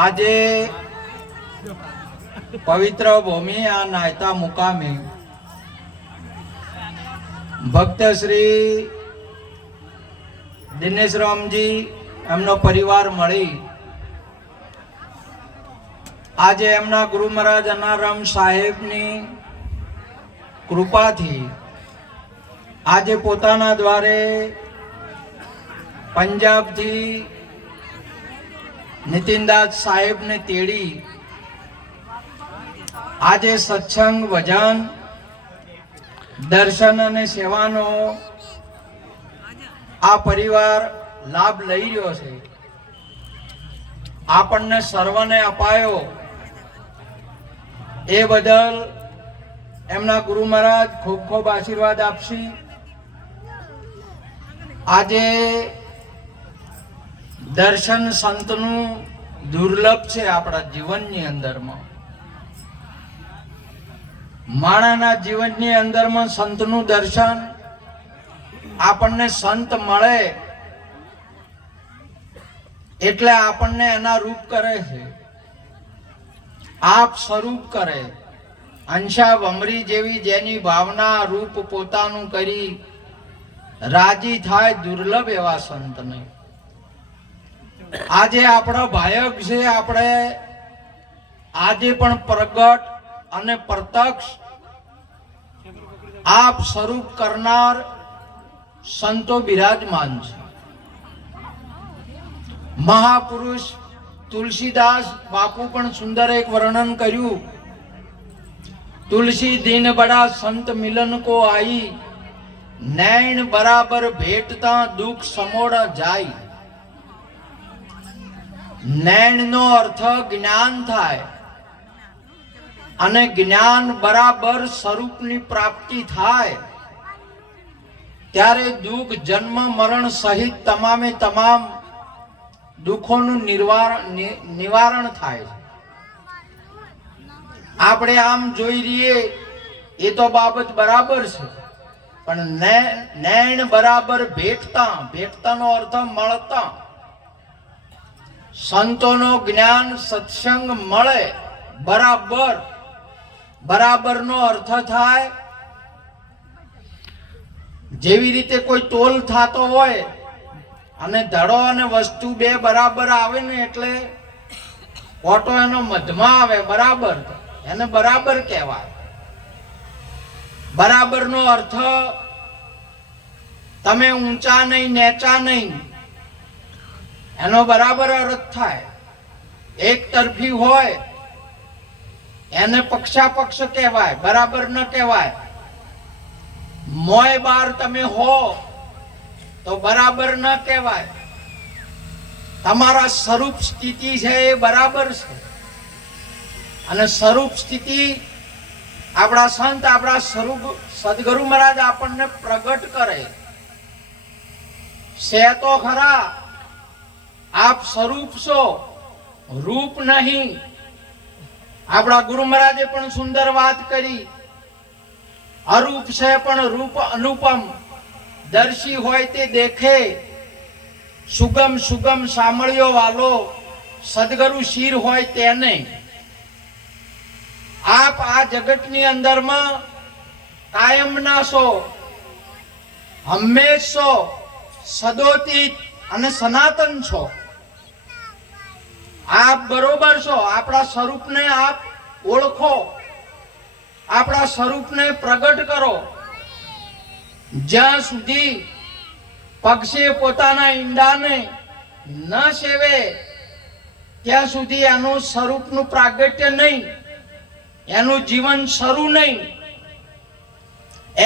આજે પવિત્ર ભૂમિ આ નાયતા મુકામે ભક્ત શ્રી દિનેશ રામજી એમનો પરિવાર મળી આજે એમના ગુરુ મહારાજ અનારામ સાહેબની કૃપાથી આજે પોતાના દ્વારે પંજાબથી નીતિનદાસ સાહેબને તેડી આજે સત્સંગ ભજન દર્શન અને સેવાનો આ પરિવાર લાભ લઈ રહ્યો છે. આપણને સર્વને અપાયો એ બદલ એમના ગુરુ મહારાજ ખૂબ ખૂબ આશીર્વાદ આપશે. આજે દર્શન સંતનું દુર્લભ છે આપણા જીવનની અંદરમાં. માણસના જીવનની અંદરમાં સંતનું દર્શન આપણને સંત મળે એટલે આપણને એના રૂપ કરે છે, આપ સ્વરૂપ કરે. અંશા ભમરી જેવી જેની ભાવના રૂપ પોતાનું કરી રાજી થાય દુર્લભ એવા સંતને. આજે આપણો ભાયક છે, આપણે આજે પણ પ્રગટ અને પ્રત્યક્ષ આપ સ્વરૂપ કરનાર સંતો બિરાજમાન છે. મહાપુરુષ તુલસીદાસ બાપુ પણ સુંદર એક વર્ણન કર્યું. તુલસી દીન બડા સંત મિલન કો આઈ, નૈણ બરાબર ભેટતા દુઃખ સમોડા જાય. નૈણ નો અર્થ જ્ઞાન થાય અને જ્ઞાન બરાબર સ્વરૂપની પ્રાપ્તિ થાય ત્યારે દુઃખ જન્મ મરણ સહિત તમામે તમામ દુઃખોનું નિવારણ થાય છે. આપણે આમ જોઈ રહીએ એ તો બાબત બરાબર છે, પણ નૈણ બરાબર ભેટતા, ભેટતાનો અર્થ મળતા. સંતોનો જ્ઞાન સત્સંગ મળે બરાબર, બરાબરનો અર્થ થાય જેવી રીતે કોઈ તોલ થતો હોય અને ધડો અને વસ્તુ બે બરાબર આવે ને એટલે ઓટો એનો મધમાં આવે, બરાબર, એને બરાબર કહેવાય. બરાબરનો અર્થ તમે ઊંચા નહીં નીચા નહીં, એનો બરાબર અર્થ થાય. એક તરફી હોય એને પક્ષાપક્ષ કહેવાય, બરાબર ન કહેવાય. મોય બાર તમે હો તો બરાબર ન કહેવાય. તમારા સ્વરૂપ સ્થિતિ છે એ બરાબર છે. અને સ્વરૂપ સ્થિતિ આપણા સંત, આપણા સ્વરૂપ સદગુરુ મહારાજ આપણને પ્રગટ કરે છે તો ખરા. આપ સ્વરૂપ છો, રૂપ નહીં. આપણા ગુરુ મહારાજે પણ સુંદર વાત કરી. અરૂપ છે પણ રૂપ અનુપમ, દર્શી હોય તે દેખે, સુગમ સુગમ સાંભળ્યો વાલો, સદગુરુ શિર હોય તેને. આપ આ જગતની અંદરમાં કાયમના છો, હંમેશ છો, સદોતીત અને સનાતન છો. આપ બરોબર છો. આપણા સ્વરૂપને આપ ઓળખો, આપણા સ્વરૂપને પ્રગટ કરો. જ્યાં સુધી પક્ષી પોતાના ઈંડાને ન સેવે ત્યાં સુધી એનું સ્વરૂપનું પ્રાગટ્ય નહીં, એનું જીવન શરૂ નહીં.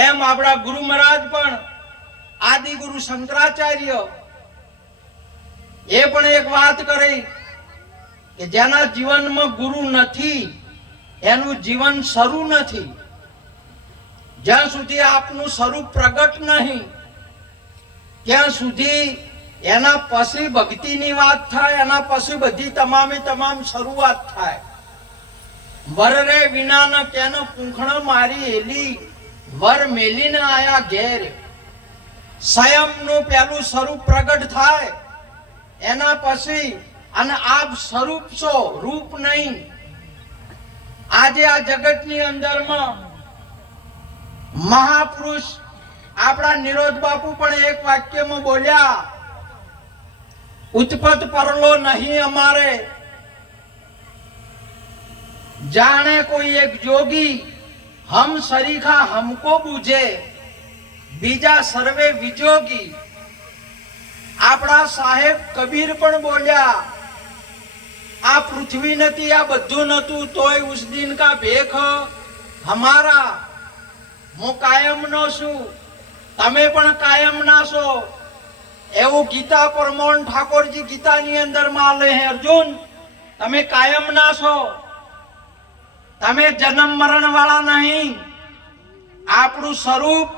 એમ આપણા ગુરુ મહારાજ પણ, આદિ ગુરુ શંકરાચાર્ય એ પણ એક વાત કરી કે જેના જીવનમાં ગુરુ નથી એનું જીવન શરૂ નથી. જ્યાં સુધી આપનું સ્વરૂપ પ્રગટ નહીં ત્યાં સુધી એના પછી ભક્તિની વાત થાય, એના પછી બધી તમામે તમામ શરૂઆત થાય. વરરે વિના ન કેનો પૂંખણ મારી એલી, વર મેલીને આયા ઘેર. સ્વયંનું પહેલું સ્વરૂપ પ્રગટ થાય એના પછી અને આપ સ્વરૂપ છો, રૂપ નહીં. આજે આ જગતની અંદરમાં મહાપુરુષ આપણા નિરોધ બાપુ પણ એક વાક્યમાં બોલ્યા, ઉત્પત પરલો નહીં અમારે, જાણે કોઈ એક જોગી હમ સરીખા હમકો બુझे, બીજા સર્વે વિજોગી. આપણા સાહેબ કબીર પણ બોલ્યા, આ પૃથ્વી નથી, આ બધું નતું, તોય ઉસ દિન કા ભેખ હમારા. હું કાયમ નો છું, તમે પણ કાયમ ના છો. એવું ગીતા પરમોણ ઠાકોરજી ગીતાની અંદર માં લે હે, અર્જુન તમે કાયમ ના છો, તમે જન્મ મરણ વાળા નહીં. આપણું સ્વરૂપ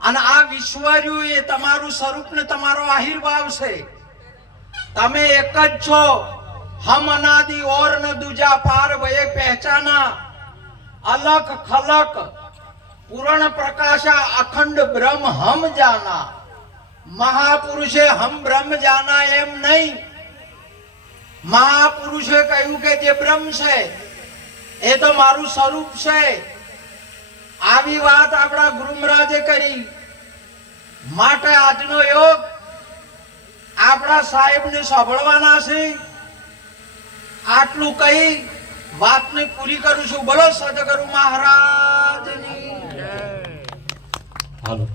અને આ વિશ્વર્યું એ તમારું સ્વરૂપ ને તમારો આશીર્વાદ છે. તમે એક જ છો. હમ અનાદિ ઓર ન દૂજા પાર વયે પહેચાના, અલખ ખલક પૂર્ણ પ્રકાશા અખંડ બ્રહ્મ હમ જાના. મહાપુરુષે હમ બ્રહ્મ જાના એમ નહીં. મહાપુરુષે કહ્યું કે જે બ્રહ્મ છે એ તો મારું સ્વરૂપ છે. આવી વાત આપણા ગુરુ મહારાજે કરી. માટે આજનો યોગ આપણા સાહેબને સાંભળવાના છે. આટલું કહી વાતને પૂરી કરું છું. બોલો સદગુરુ મહારાજની. હાલો.